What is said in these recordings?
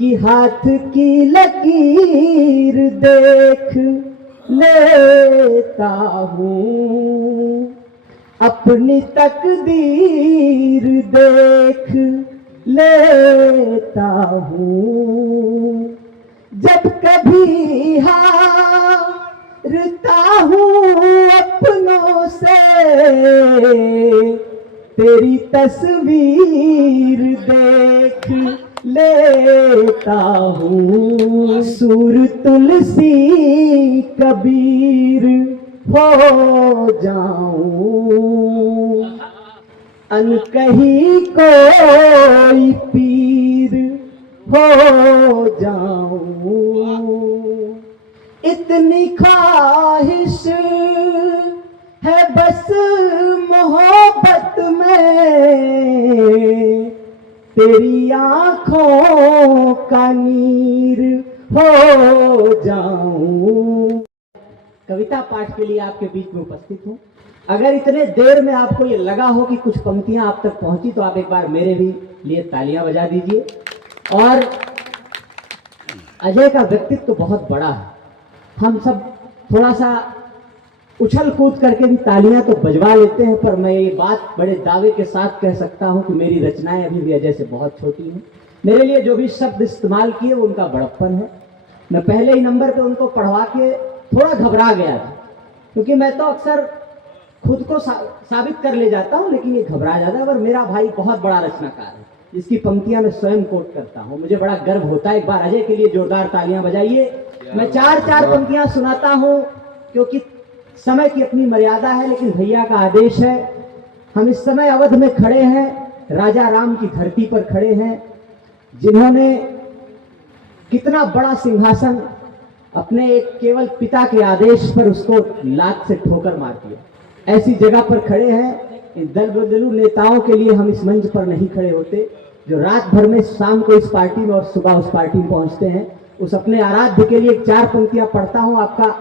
कि हाथ की लकीर देख लेता हूँ, अपनी तकदीर देख लेता हूँ। जब कभी हारता हूँ अपनों से, तेरी तस्वीर देख लेता हूँ। सूर तुलसी कबीर हो जाऊं, अनकही कोई पीर हो जाऊं। इतनी ख्वाहिश है बस मोहब्बत में, तेरी आंखों का नीर हो जाऊं। कविता पाठ के लिए आपके बीच में उपस्थित हूं। अगर इतने देर में आपको ये लगा हो कि कुछ पंक्तियां आप तक पहुंची, तो आप एक बार मेरे भी लिए तालियां बजा दीजिए। और अजय का व्यक्तित्व तो बहुत बड़ा है, हम सब थोड़ा सा उछल कूद करके भी तालियां तो बजवा लेते हैं, पर मैं ये बात बड़े दावे के साथ कह सकता हूं कि मेरी रचनाएं अभी भी अजय से बहुत छोटी हैं। मेरे लिए जो भी शब्द इस्तेमाल किए वो उनका बड़प्पन है। मैं पहले ही नंबर पे उनको पढ़वा के थोड़ा घबरा गया था, क्योंकि मैं तो अक्सर खुद को साबित कर ले जाता हूं, लेकिन ये घबरा जाता है। पर मेरा भाई बहुत बड़ा रचनाकार है, जिसकी पंक्तियां मैं स्वयं कोट करता हूं, मुझे बड़ा गर्व होता है। एक बार अजय के लिए जोरदार तालियां बजाइए। मैं चार पंक्तियां सुनाता हूं, क्योंकि समय की अपनी मर्यादा है, लेकिन भैया का आदेश है। हम इस समय अवध में खड़े हैं, राजा राम की धरती पर खड़े हैं, जिन्होंने कितना बड़ा सिंहासन अपने एक केवल पिता के आदेश पर उसको लात से ठोकर मार दिया। ऐसी जगह पर खड़े हैं। इन दल बदलू नेताओं के लिए हम इस मंच पर नहीं खड़े होते, जो रात भर में शाम को इस पार्टी में और सुबह उस पार्टी में पहुंचते हैं। उस अपने आराध्य के लिए चार पंक्तियां पढ़ता हूं। आपका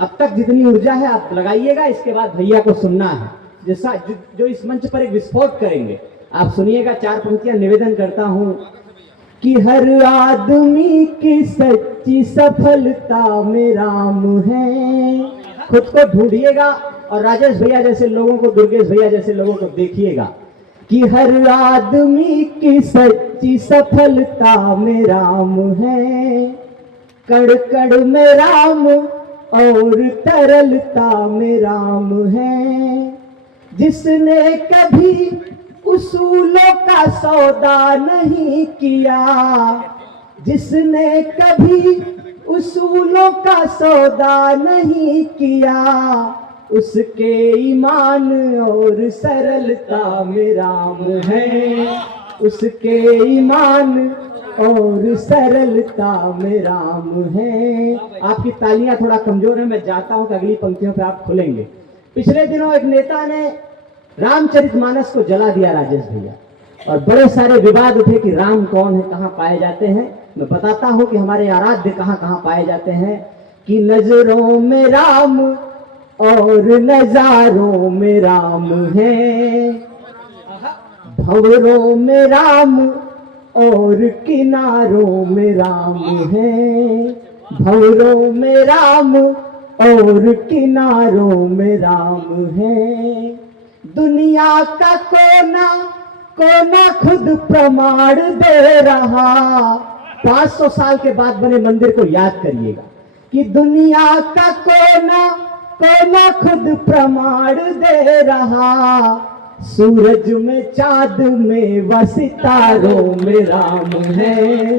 अब तक जितनी ऊर्जा है आप लगाइएगा, इसके बाद भैया को सुनना है, जैसा जो इस मंच पर एक विस्फोट करेंगे। आप सुनिएगा, चार पंक्तियां निवेदन करता हूं कि हर आदमी की सच्ची सफलता में राम है। खुद को ढूंढिएगा और राजेश भैया जैसे लोगों को, दुर्गेश भैया जैसे लोगों को देखिएगा कि हर आदमी की सच्ची सफलता में राम है। कड़ कड़ में राम और तरलता में राम है। जिसने कभी उसूलों का सौदा नहीं किया, जिसने कभी उसूलों का सौदा नहीं किया, उसके ईमान और सरलता में राम है। उसके ईमान और सरलता में राम है। आपकी तालियां थोड़ा कमजोर है, मैं जाता हूं कि अगली पंक्तियों पे आप खुलेंगे। पिछले दिनों एक नेता ने रामचरितमानस को जला दिया, राजेश भैया, और बड़े सारे विवाद उठे कि राम कौन है, कहां पाए जाते हैं। मैं बताता हूं कि हमारे आराध्य कहां कहां पाए जाते हैं। कि नजरों में राम और नजारों में राम है, भंवरों में राम और किनारों में राम है। भंवरों में राम और किनारों में राम है। दुनिया का कोना कोना खुद प्रमाण दे रहा। 500 साल के बाद बने मंदिर को याद करिएगा कि दुनिया का कोना कोना खुद प्रमाण दे रहा। सूरज में चांद में व सितारों में राम है।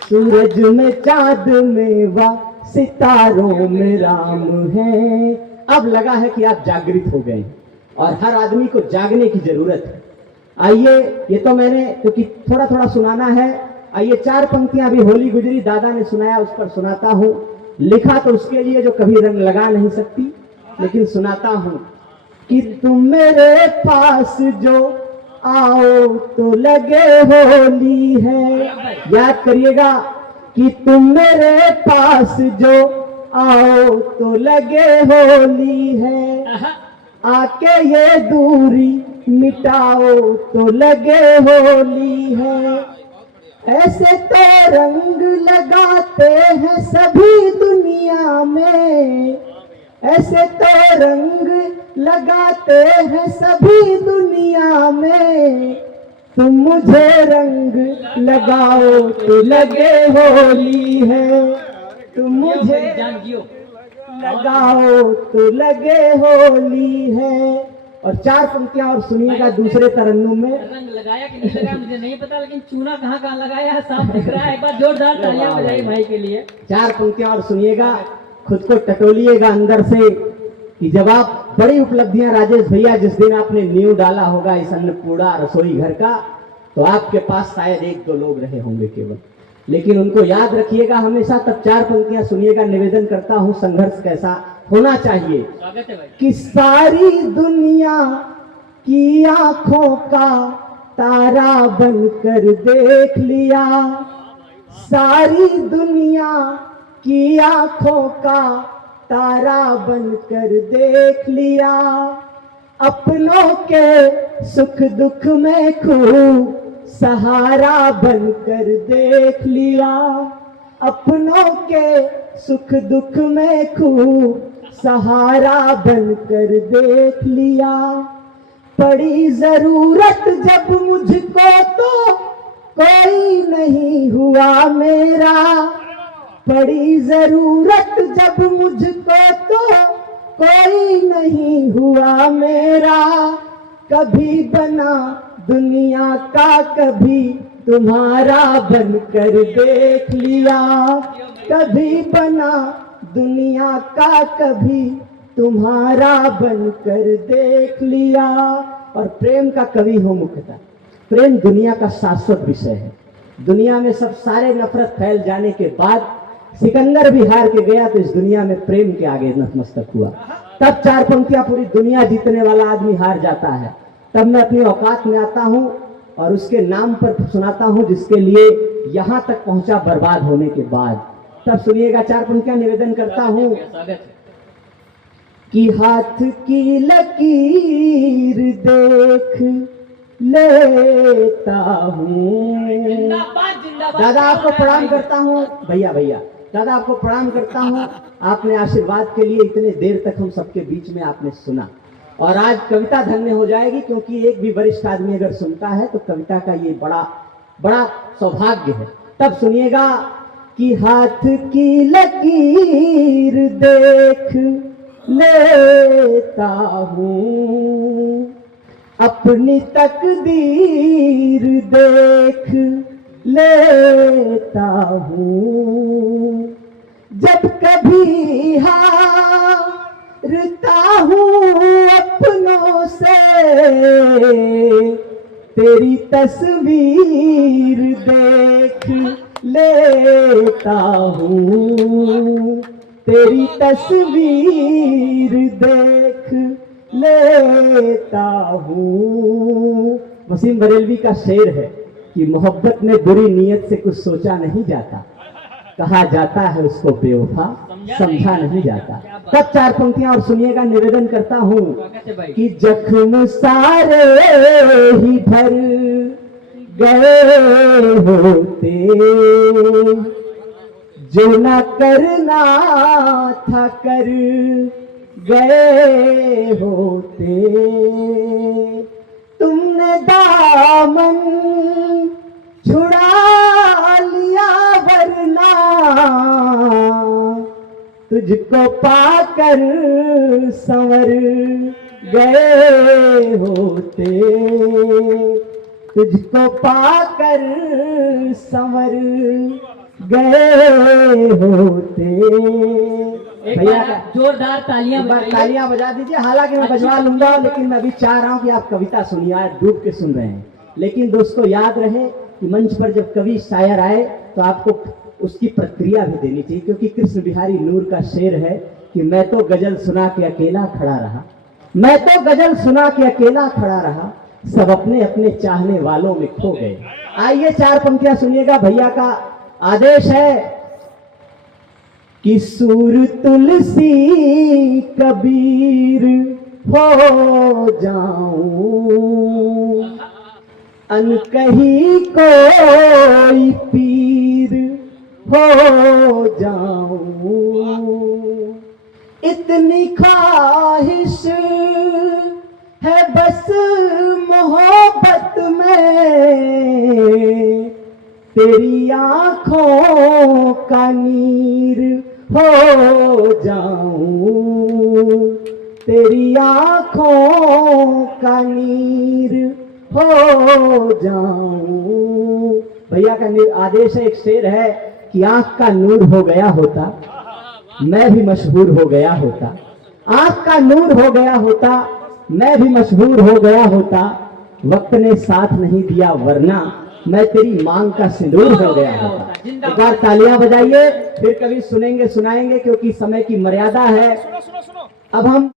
सूरज में चांद में व सितारों में राम है। अब लगा है कि आप जागृत हो गए और हर आदमी को जागने की जरूरत है। आइए, ये तो मैंने क्योंकि थोड़ा थोड़ा सुनाना है। आइए, चार पंक्तियां अभी होली गुजरी दादा ने सुनाया, उस पर सुनाता हूं। लिखा तो उसके लिए जो कभी रंग लगा नहीं सकती, लेकिन सुनाता हूं कि तुम मेरे पास जो आओ तो लगे होली है। याद करिएगा कि तुम मेरे पास जो आओ तो लगे होली है। आके ये दूरी मिटाओ तो लगे होली है। ऐसे तो रंग लगाते हैं सभी दुनिया में, ऐसे तो रंग लगाते हैं सभी दुनिया में, तुम मुझे रंग लगाओ तो लगे होली है, तुम मुझे लगाओ तो लगे होली है। और 4 पंक्तियां और सुनिएगा दूसरे तरन्नुम में। रंग लगाया कि नहीं लगाया मुझे नहीं पता, लेकिन चूना कहाँ कहाँ लगाया है साफ दिख रहा है। एक बार जोरदार तालियां बजाइए भाई के लिए। 4 पंक्तियां और सुनिएगा, खुद को टटोलिएगा अंदर से कि जब आप बड़ी उपलब्धियां राजेश भैया, जिस दिन आपने नींव डाला होगा इस अन्नपूर्णा रसोई घर का, तो आपके पास शायद 1-2 लोग रहे होंगे केवल, लेकिन उनको याद रखिएगा हमेशा। तब 4 पंक्तियां सुनिएगा। निवेदन करता हूं संघर्ष कैसा होना चाहिए। स्वागत है भाई। कि सारी दुनिया की आंखों का तारा बनकर देख लिया, सारी दुनिया की आंखों का तारा बनकर देख लिया, अपनों के सुख दुख में खूब सहारा बनकर देख लिया, अपनों के सुख दुख में खूब सहारा बनकर देख लिया। पड़ी जरूरत जब मुझको तो कोई नहीं हुआ मेरा, पड़ी जरूरत जब मुझको तो कोई नहीं हुआ मेरा, कभी बना दुनिया का कभी तुम्हारा बनकर देख लिया, कभी बना दुनिया का कभी तुम्हारा बनकर देख लिया। और प्रेम का कवि हो मुख्यतः, प्रेम दुनिया का शाश्वत विषय है। दुनिया में सब सारे नफरत फैल जाने के बाद सिकंदर भी हार के गया तो इस दुनिया में प्रेम के आगे नतमस्तक हुआ। तब 4 पंक्तियां पूरी दुनिया जीतने वाला आदमी हार जाता है। तब मैं अपनी औकात में आता हूं और उसके नाम पर सुनाता हूं जिसके लिए यहां तक पहुंचा बर्बाद होने के बाद। तब सुनिएगा 4 पंक्तियां निवेदन करता हूं कि हाथ की लकीर देख लेता हूं। दादा आपको प्रणाम करता हूं। भैया भैया दादा आपको प्रणाम करता हूं। आपने आशीर्वाद के लिए इतने देर तक हम सबके बीच में आपने सुना, और आज कविता धन्य हो जाएगी, क्योंकि एक भी वरिष्ठ आदमी अगर सुनता है तो कविता का ये बड़ा बड़ा सौभाग्य है। तब सुनिएगा कि हाथ की लकीर देख लेता हूं, अपनी तकदीर देख लेता हूं, जब कभी हारता हूं अपनों से तेरी तस्वीर देख लेता हूं, तेरी तस्वीर देख लेता हूं। वसीम बरेलवी का शेर है कि मोहब्बत में बुरी नीयत से कुछ सोचा नहीं जाता, कहा जाता है उसको बेवफा समझा नहीं जाता। तब 4 पंक्तियां और सुनिएगा। निवेदन करता हूं कि जख्म सारे ही भर गए होते, जो न करना था कर गए होते, तुमने दामन छुड़ा लिया वरना तुझको पाकर संवर गए होते, तुझको पाकर संवर गए होते। भैया जोरदार तालियां बजा दीजिए। हालांकि मैं बजवा लूंगा, लेकिन मैं अभी चाह रहा हूं कि आप कविता सुनिए, आज डूब के सुन रहे हैं। लेकिन दोस्तों याद रहे कि मंच पर जब कवि शायर आए तो आपको उसकी प्रक्रिया भी देनी चाहिए, क्योंकि कृष्ण बिहारी नूर का शेर है कि मैं तो गजल सुना के अकेला खड़ा रहा, मैं तो गजल सुना के अकेला खड़ा रहा, सब अपने अपने चाहने वालों में खो गए। आइए 4 पंक्तियां सुनिएगा। भैया का आदेश है कि सूर तुलसी कबीर हो जाऊं, अनकही कोई पीर हो जाऊं, इतनी ख्वाहिश है बस मोहब्बत में, तेरी आंखों का नीर हो जाऊं, तेरी आंखों का नीर हो जाऊं। भैया का आदेश है, एक शेर है कि आंख का नूर हो गया होता, मैं भी मशहूर हो गया होता। आंख का नूर हो गया होता, मैं भी मशहूर हो गया होता। वक्त ने साथ नहीं दिया वरना मैं तेरी मांग का सिंदूर हो गया होता। एक बार तालियां बजाइए, फिर कभी सुनेंगे सुनाएंगे, क्योंकि समय की मर्यादा है। अब हम